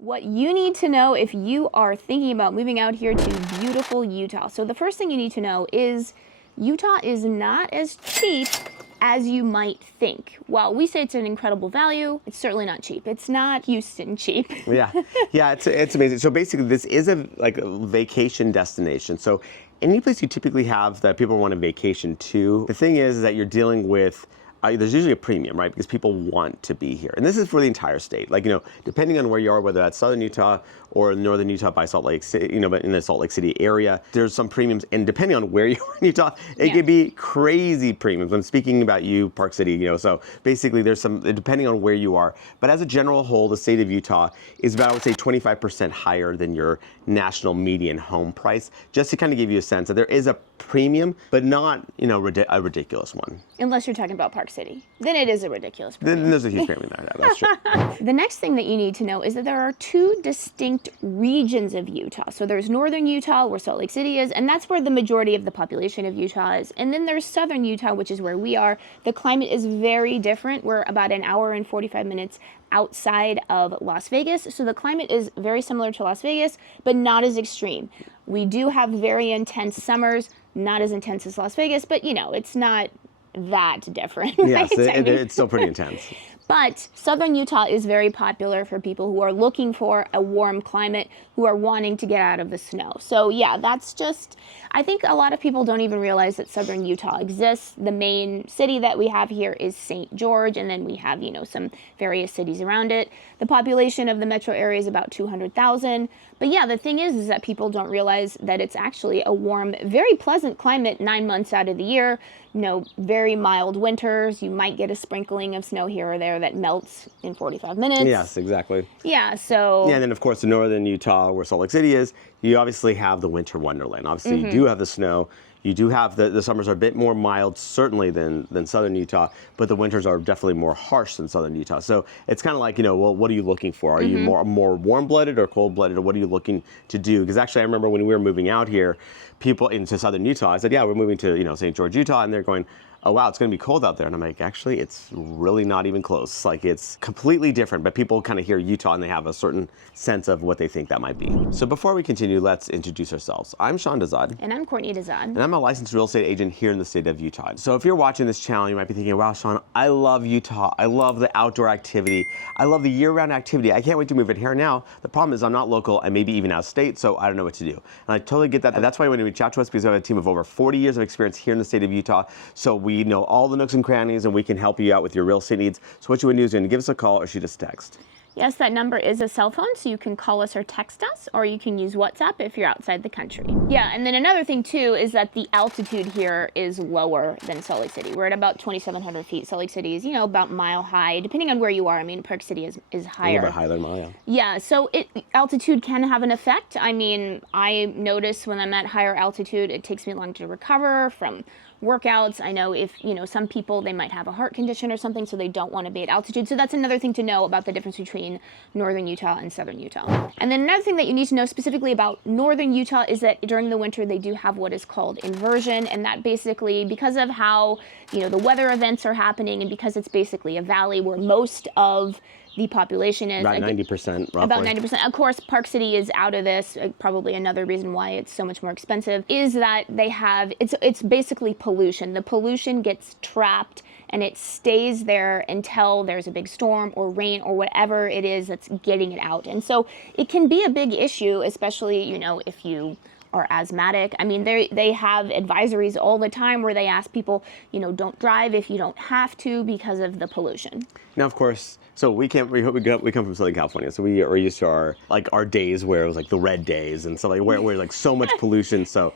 What you need to know if you are thinking about moving out here to beautiful Utah. So the first thing you need to know is Utah is not as cheap as you might think. While we say it's an incredible value, it's certainly not cheap. It's not Houston cheap. Yeah, it's amazing. So basically, this is a vacation destination. So any place you typically have that people want to vacation to, the thing is that you're dealing with. There's usually a premium, right? Because people want to be here. And this is for the entire state. Like, depending on where you are, whether that's southern Utah or northern Utah by Salt Lake City, but in the Salt Lake City area, there's some premiums. And depending on where you are in Utah, it could be crazy premiums. I'm speaking about you, Park City, so basically there's some, depending on where you are. But as a general whole, the state of Utah is about, I would say, 25% higher than your national median home price, just to kind of give you a sense that there is a premium, but not, a ridiculous one. Unless you're talking about Park City. Then it is a ridiculous premium. Then there's a huge premium there. That's true. The next thing that you need to know is that there are two distinct regions of Utah. So there's northern Utah, where Salt Lake City is, and that's where the majority of the population of Utah is. And then there's southern Utah, which is where we are. The climate is very different. We're about an hour and 45 minutes outside of Las Vegas. So the climate is very similar to Las Vegas, but not as extreme. We do have very intense summers, not as intense as Las Vegas, but it's not that different. Right? Yes, it's still pretty intense. But southern Utah is very popular for people who are looking for a warm climate, who are wanting to get out of the snow. So yeah, that's just, I think a lot of people don't even realize that southern Utah exists. The main city that we have here is St. George, and then we have, some various cities around it. The population of the metro area is about 200,000. But yeah, the thing is that people don't realize that it's actually a warm, very pleasant climate 9 months out of the year. Very mild winters. You might get a sprinkling of snow here or there that melts in 45 minutes. Yes, exactly. Yeah, so... Yeah, and then of course the northern Utah, where Salt Lake City is, you obviously have the winter wonderland. Obviously you do have the snow. You do have the summers are a bit more mild, certainly, than southern Utah, but the winters are definitely more harsh than southern Utah. So it's kind of like, well, what are you looking for? Are you more warm-blooded or cold-blooded, or what are you looking to do? Because actually, I remember when we were moving out here, people into southern Utah, I said, yeah, we're moving to, St. George, Utah, and they're going, oh, wow, it's going to be cold out there. And I'm like, actually, it's really not even close. Like, it's completely different, but people kind of hear Utah and they have a certain sense of what they think that might be. So before we continue, let's introduce ourselves. I'm Sean Dazad. And I'm Courtney Dazad. And I'm a licensed real estate agent here in the state of Utah. So if you're watching this channel, you might be thinking, wow, Sean, I love Utah. I love the outdoor activity. I love the year-round activity. I can't wait to move it here now. The problem is I'm not local and maybe even out of state, so I don't know what to do. And I totally get that. And that's why when you reach out to us, because we have a team of over 40 years of experience here in the state of Utah, so we know all the nooks and crannies, and we can help you out with your real estate needs. So what you would do is give us a call or shoot us a text. Yes, that number is a cell phone, so you can call us or text us, or you can use WhatsApp if you're outside the country. Yeah, and then another thing too is that the altitude here is lower than Salt Lake City. We're at about 2,700 feet. Salt Lake City is, about mile high, depending on where you are. I mean, Park City is higher. A little bit higher than mile, yeah. Yeah, so altitude can have an effect. I mean, I notice when I'm at higher altitude, it takes me longer to recover from workouts. I know if, some people, they might have a heart condition or something, so they don't want to be at altitude. So that's another thing to know about the difference between northern Utah and southern Utah. And then another thing that you need to know specifically about northern Utah is that during the winter, they do have what is called inversion. And that basically, because of how, the weather events are happening, and because it's basically a valley where most of the population is. About 90%, roughly. About 90%. Of course, Park City is out of this. Probably another reason why it's so much more expensive is that they have, it's basically pollution. The pollution gets trapped and it stays there until there's a big storm or rain or whatever it is that's getting it out. And so it can be a big issue, especially, if you are asthmatic. I mean, they have advisories all the time where they ask people, don't drive if you don't have to because of the pollution. Now, of course, so we come from Southern California, so we are used to our days where it was like the red days and stuff, like where like so much pollution. So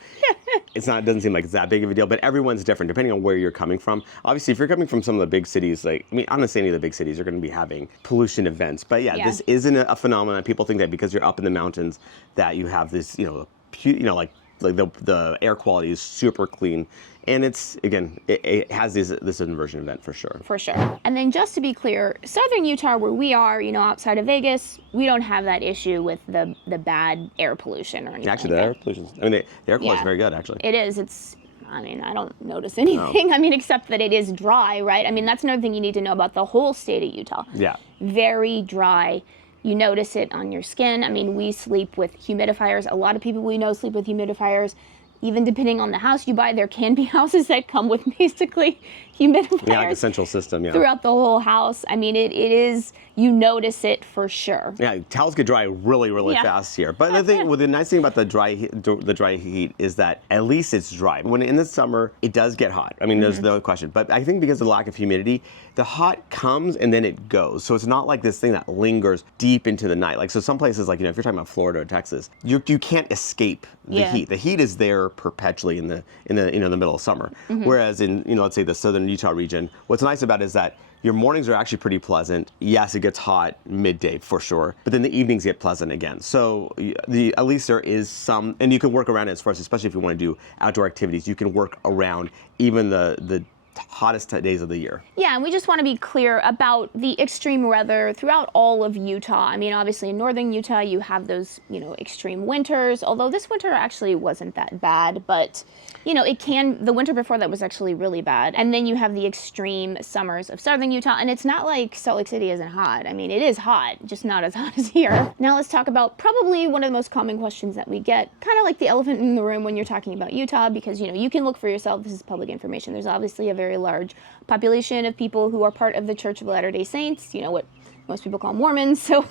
it doesn't seem like it's that big of a deal, but everyone's different depending on where you're coming from. Obviously, if you're coming from some of the big cities, honestly, any of the big cities are going to be having pollution events. But yeah, this isn't a phenomenon. People think that because you're up in the mountains that you have this, like the air quality is super clean. And it's, again, it has this inversion event for sure. For sure. And then just to be clear, southern Utah, where we are, outside of Vegas, we don't have that issue with the bad air pollution or anything. Actually, the air pollution, the air quality is very good, actually. It is. I don't notice anything. No. Except that it is dry, right? That's another thing you need to know about the whole state of Utah. Yeah. Very dry. You notice it on your skin. I mean, we sleep with humidifiers. A lot of people we know sleep with humidifiers. Even depending on the house you buy, there can be houses that come with basically humidifiers. Yeah, like a central system, yeah. Throughout the whole house. I mean, it is, you notice it for sure. Yeah, towels get dry really, really fast here. But the nice thing about the dry heat is that at least it's dry. When in the summer, it does get hot. I mean, there's no question. But I think because of the lack of humidity, the hot comes and then it goes. So it's not like this thing that lingers deep into the night. Like, so some places, like, if you're talking about Florida or Texas, you can't escape the heat. The heat is there perpetually in the middle of summer. Whereas in, let's say the southern Utah region, what's nice about it is that your mornings are actually pretty pleasant. Yes, it gets hot midday for sure, but then the evenings get pleasant again. So at least there is some, and you can work around it as far as, especially if you want to do outdoor activities, you can work around even the hottest days of the year. Yeah, and we just want to be clear about the extreme weather throughout all of Utah. I mean, obviously in northern Utah, you have those, extreme winters, although this winter actually wasn't that bad, but the winter before that was actually really bad. And then you have the extreme summers of southern Utah, and it's not like Salt Lake City isn't hot. I mean, it is hot, just not as hot as here. Now let's talk about probably one of the most common questions that we get, kind of like the elephant in the room when you're talking about Utah, because, you can look for yourself. This is public information. There's obviously a very large population of people who are part of the Church of Latter-day Saints, what most people call Mormons. So,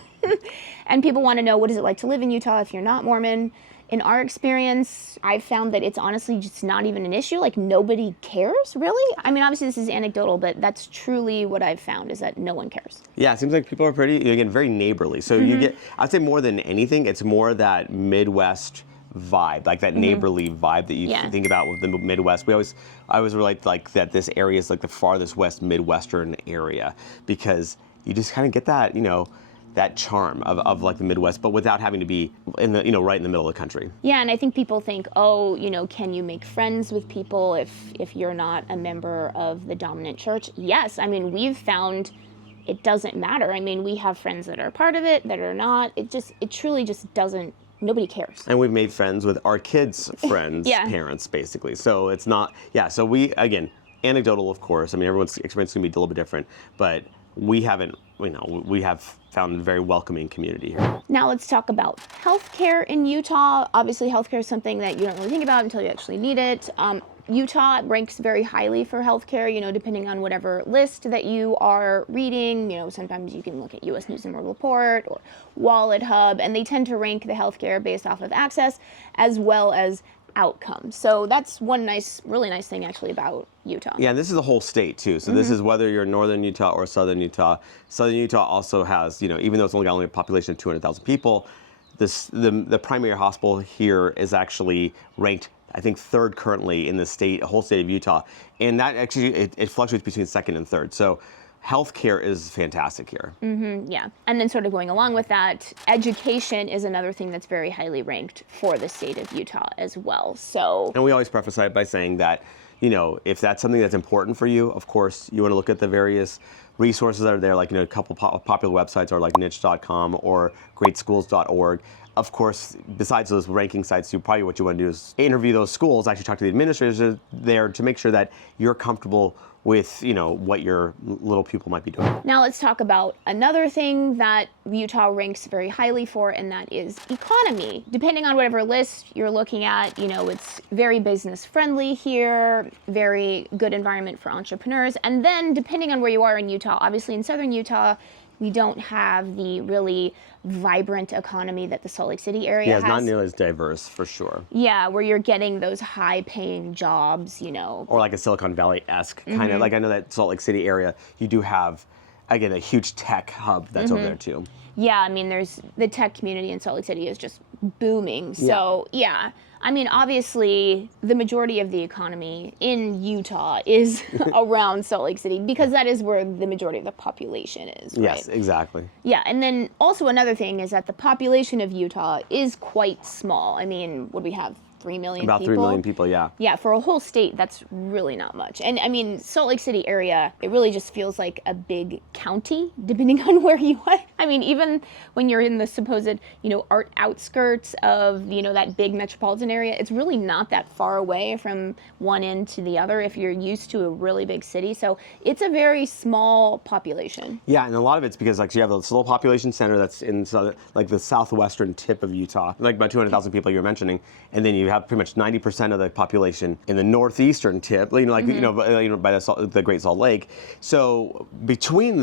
and people want to know, what is it like to live in Utah if you're not Mormon? In our experience, I've found that it's honestly just not even an issue. Like, nobody cares, really. I mean, obviously this is anecdotal, but that's truly what I've found, is that no one cares. Yeah, it seems like people are pretty, again, very neighborly. So you get, I'd say more than anything, it's more that Midwest vibe, like that neighborly vibe that you think about with the Midwest. I always relate like that this area is like the farthest west Midwestern area, because you just kind of get that, that charm of like the Midwest, but without having to be in the, right in the middle of the country. Yeah, and I think people think, oh, can you make friends with people if you're not a member of the dominant church? Yes, I mean, we've found it doesn't matter. I mean, we have friends that are part of it, that are not. It truly just doesn't. Nobody cares. And we've made friends with our kids' friends' parents, basically. So it's not, so we, again, anecdotal, of course. I mean, everyone's experience is going to be a little bit different, but we have found a very welcoming community here. Now let's talk about healthcare in Utah. Obviously, healthcare is something that you don't really think about until you actually need it. Utah ranks very highly for healthcare, depending on whatever list that you are reading. Sometimes you can look at U.S. News and World Report or Wallet Hub, and they tend to rank the healthcare based off of access as well as outcomes. So that's one really nice thing actually about Utah. Yeah, and this is the whole state too. So this is whether you're northern Utah or southern Utah. Southern Utah also has, even though it's only got a population of 200,000 people, the primary hospital here is actually ranked, I think, third currently in the whole state of Utah. And that actually, it fluctuates between second and third. So healthcare is fantastic here. Yeah, and then sort of going along with that, education is another thing that's very highly ranked for the state of Utah as well. So, and we always preface it by saying that, if that's something that's important for you, of course, you want to look at the various resources that are there, like, a couple popular websites are like niche.com or greatschools.org. Of course, besides those ranking sites, what you want to do is interview those schools, actually talk to the administrators there to make sure that you're comfortable with, what your little pupil might be doing. Now let's talk about another thing that Utah ranks very highly for, and that is economy. Depending on whatever list you're looking at, it's very business friendly here, very good environment for entrepreneurs. And then depending on where you are in Utah, obviously in southern Utah, we don't have the really vibrant economy that the Salt Lake City area has. Yeah, it's not nearly as diverse, for sure. Yeah, where you're getting those high-paying jobs, Or like a Silicon Valley-esque kind of, like I know that Salt Lake City area, you do have, again, a huge tech hub that's over there too. Yeah, I mean, the tech community in Salt Lake City is just booming. So, yeah. I mean, obviously, the majority of the economy in Utah is around Salt Lake City, because that is where the majority of the population is, right? Yes, exactly. Yeah, and then also another thing is that the population of Utah is quite small. I mean, what do we have? 3 million About people. 3 million people, yeah. Yeah, for a whole state, that's really not much. And I mean, Salt Lake City area, it really just feels like a big county, depending on where you are. I mean, even when you're in the supposed, art outskirts of, that big metropolitan area, it's really not that far away from one end to the other if you're used to a really big city. So it's a very small population. Yeah, and a lot of it's because you have this little population center that's in the southwestern tip of Utah, like about 200,000 people you're mentioning, and then you have pretty much 90% of the population in the northeastern tip, by the Great Salt Lake. So between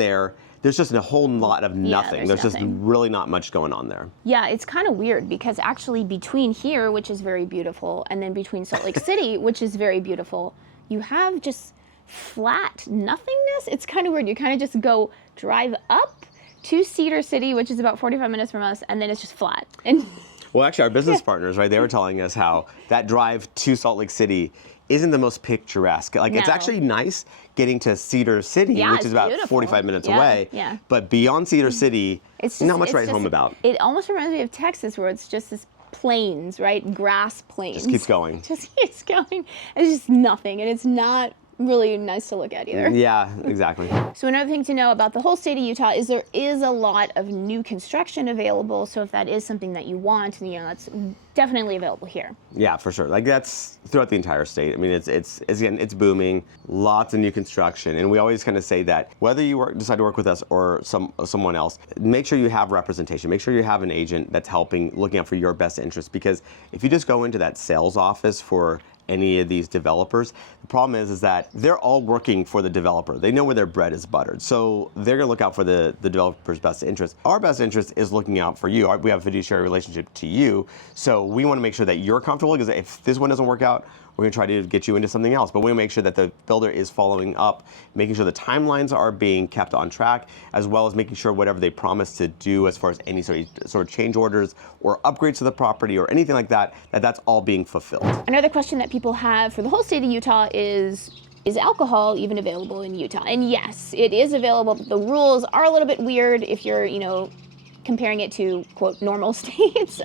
there's just a whole lot of nothing. There's just really not much going on there. Yeah, it's kind of weird because actually between here, which is very beautiful, and then between Salt Lake City, which is very beautiful, you have just flat nothingness. It's kind of weird. You kind of just go drive up to Cedar City, which is about 45 minutes from us, and then it's just flat. And well, actually, our business partners, right, they were telling us how that drive to Salt Lake City isn't the most picturesque. It's actually nice getting to Cedar City, which is about beautiful. 45 minutes away. Yeah. But beyond Cedar City, it's not much to write home about. It almost reminds me of Texas, where it's just this plains, right? Grass plains. Just keeps going. Just keeps going. It's just nothing, and it's not really nice to look at either. Yeah, exactly. So another thing to know about the whole state of Utah is there is a lot of new construction available. So if that is something that you want, that's definitely available here. Yeah, for sure. That's throughout the entire state. I mean, it's booming. Lots of new construction, and we always kind of say that whether you decide to work with us or someone else, make sure you have representation. Make sure you have an agent that's looking out for your best interest. Because if you just go into that sales office for any of these developers, the problem is that they're all working for the developer. They know where their bread is buttered. So they're gonna look out for the developer's best interest. Our best interest is looking out for you. We have a fiduciary relationship to you. So we wanna make sure that you're comfortable, because if this one doesn't work out, we're gonna try to get you into something else. But we wanna make sure that the builder is following up, making sure the timelines are being kept on track, as well as making sure whatever they promise to do as far as any sort of change orders or upgrades to the property or anything like that, that's all being fulfilled. Another question that people have for the whole state of Utah is alcohol even available in Utah? And yes, it is available, but the rules are a little bit weird if you're, comparing it to, quote, normal states.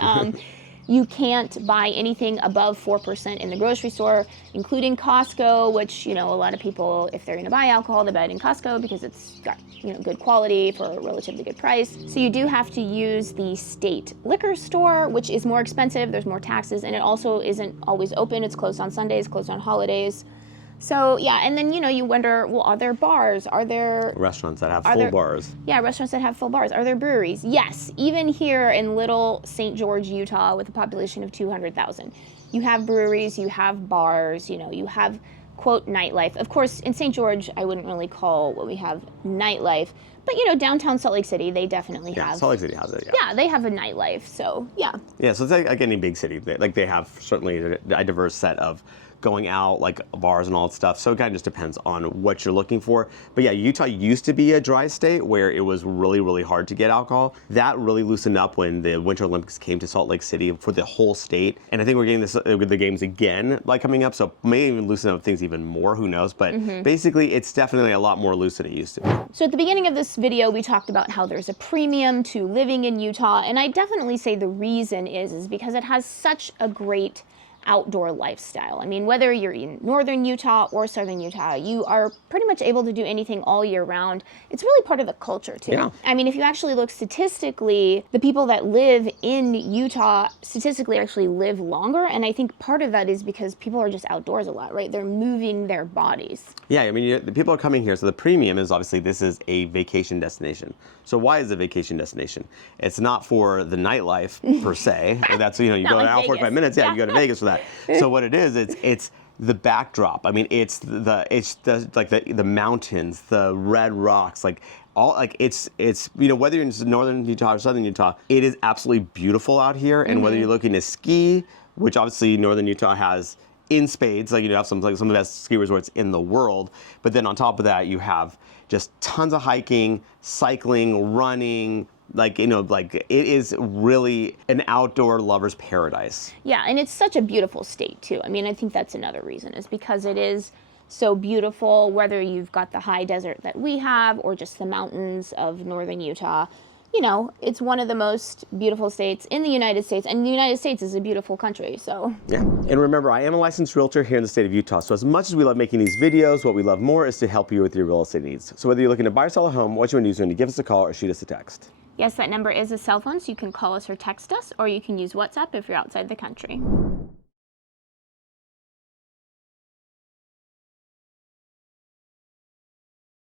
You can't buy anything above 4% in the grocery store, including Costco, which, a lot of people, if they're going to buy alcohol, they buy it in Costco because it's got, good quality for a relatively good price. So you do have to use the state liquor store, which is more expensive. There's more taxes, and it also isn't always open. It's closed on Sundays, closed on holidays. So, yeah, and then, you wonder, well, are there bars? Are there restaurants that have full bars? Yeah, restaurants that have full bars. Are there breweries? Yes, even here in little St. George, Utah, with a population of 200,000, you have breweries, you have bars, you have, quote, nightlife. Of course, in St. George, I wouldn't really call what we have nightlife, but, downtown Salt Lake City, they definitely have. Yeah, Salt Lake City has it, yeah. Yeah, they have a nightlife, so, yeah. Yeah, so it's like any big city. They have certainly a diverse set of going out, like bars and all that stuff. So it kind of just depends on what you're looking for. But yeah, Utah used to be a dry state where it was really, really hard to get alcohol. That really loosened up when the Winter Olympics came to Salt Lake City for the whole state. And I think we're getting the games again coming up, so may even loosen up things even more, who knows. But basically, it's definitely a lot more loose than it used to be. So at the beginning of this video, we talked about how there's a premium to living in Utah. And I definitely say the reason is because it has such a great outdoor lifestyle. I mean, whether you're in northern Utah or southern Utah, you are pretty much able to do anything all year round. It's really part of the culture too. Yeah. I mean, if you actually look statistically, the people that live in Utah statistically actually live longer, and I think part of that is because people are just outdoors a lot, right? They're moving their bodies. Yeah, I mean, the people are coming here, so the premium is obviously this is a vacation destination. So why is it a vacation destination? It's not for the nightlife per se. That's, you go an hour, 45 minutes, you go to Vegas for that. So what it is, it's the backdrop. I mean, it's the mountains, the red rocks, it's whether you're in northern Utah or southern Utah, it is absolutely beautiful out here. And whether you're looking to ski, which obviously northern Utah has in spades, you have some of the best ski resorts in the world. But then on top of that, you have just tons of hiking, cycling, running. It is really an outdoor lover's paradise. Yeah, and it's such a beautiful state too. I mean, I think that's another reason, is because it is so beautiful, whether you've got the high desert that we have or just the mountains of northern Utah. you know, it's one of the most beautiful states in the United States, and the United States is a beautiful country, so. Yeah, and remember, I am a licensed realtor here in the state of Utah, so as much as we love making these videos, what we love more is to help you with your real estate needs. So whether you're looking to buy or sell a home, what you want to do is you want to give us a call or shoot us a text. Yes, that number is a cell phone, so you can call us or text us, or you can use WhatsApp if you're outside the country.